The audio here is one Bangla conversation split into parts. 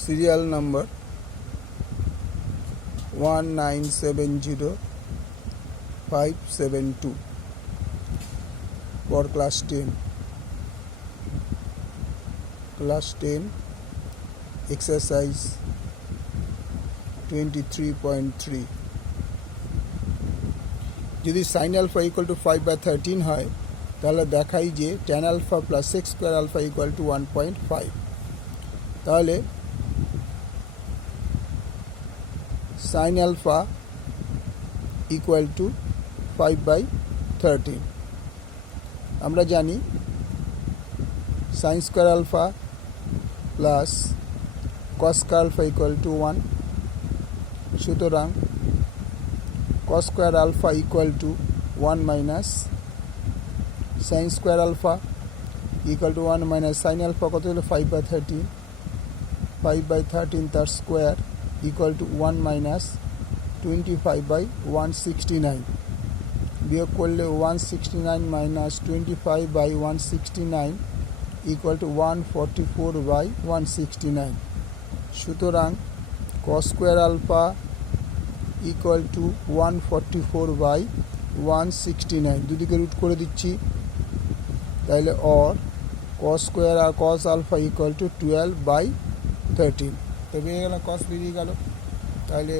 serial number 1970572 for class 10 exercise 23.3 যদি sin alpha equal to 5/13 হয় তাহলে দেখাই যে tan alpha plus sec square alpha equal to 1.5 তাহলে sin alpha equal to 5/13 আমরা জানি sin square alpha plus cos square alpha equal to 1 সুতরাং cos square alpha equal to 1 minus sin square alpha equal to 1 minus sin alpha কত হলো 5/13 5/13 তার স্কোয়ার equal to 1 minus 25/169 বিয়োগ করলে 169 minus 25/169 equal to 144/169 সুতরাং cos square alpha equal to 144/169 দুদিকে রুট করে দিচ্ছি তাহলে or cos square R cos alpha equal to 12/13 তো বেরিয়ে গেল cos বেরিয়ে গেল তাহলে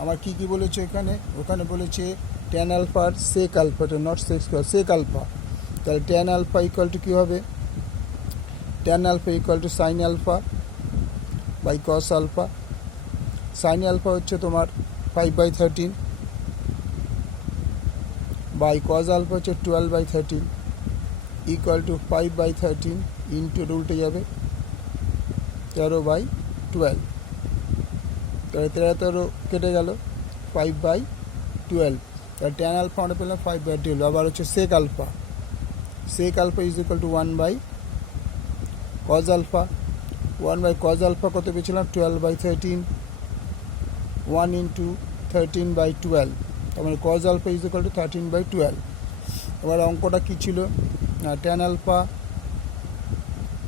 আমার কি বলেছে ওখানে বলেছে tan alpha আর sec alpha তো not sec square sec alpha তাহলে tan alpha equal to কি হবে tan alpha equal to sin alpha by cos alpha sin alpha হচ্ছে তোমার 5/13 by cos alpha হচ্ছে 12/13 equal to 5/13 into উল্টে যাবে 13/12 তাহলে 13 কেটে গেল 5/12 তাহলে tan alpha আমরা পেলাম 5/12 আবার হচ্ছে sec alpha is equal to 1/cos alpha 1/cos alpha কত পেয়েছিলাম 12/13 1 into 13/12 তার মানে cos alpha is equal to 13/12 এবার অঙ্কটা কি ছিল tan alpha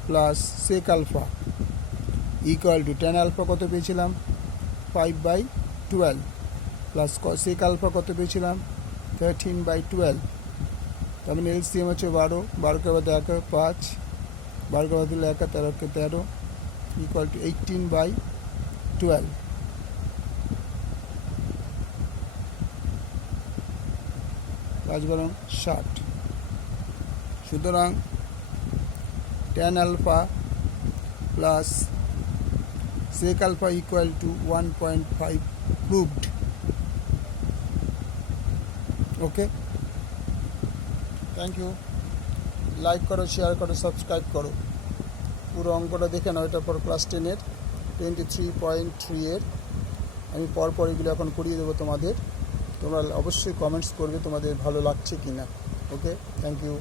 plus sec alpha equal to tan alpha কত পেয়েছিলাম 5/12 plus sec alpha কত পেয়েছিলাম 13/12 তার মানে LCM হচ্ছে 12 কে বাদ 5 12 কে বাদ দিলে 1 13 কে 13 equal to 18/12 5/60 সুতরাং tan alpha plus sec alpha equal to 1.5 proved okay thank you like করো শেয়ার করো সাবস্ক্রাইব করো পুরো অঙ্কটা দেখে নাও এটা পর ক্লাস 10 এর 23.3 এর আমি পরপর এগুলো এখন করিয়ে দেবো তোমাদের তোমরা অবশ্যই কমেন্টস করবে তোমাদের ভালো লাগছে কিনা ওকে থ্যাংক ইউ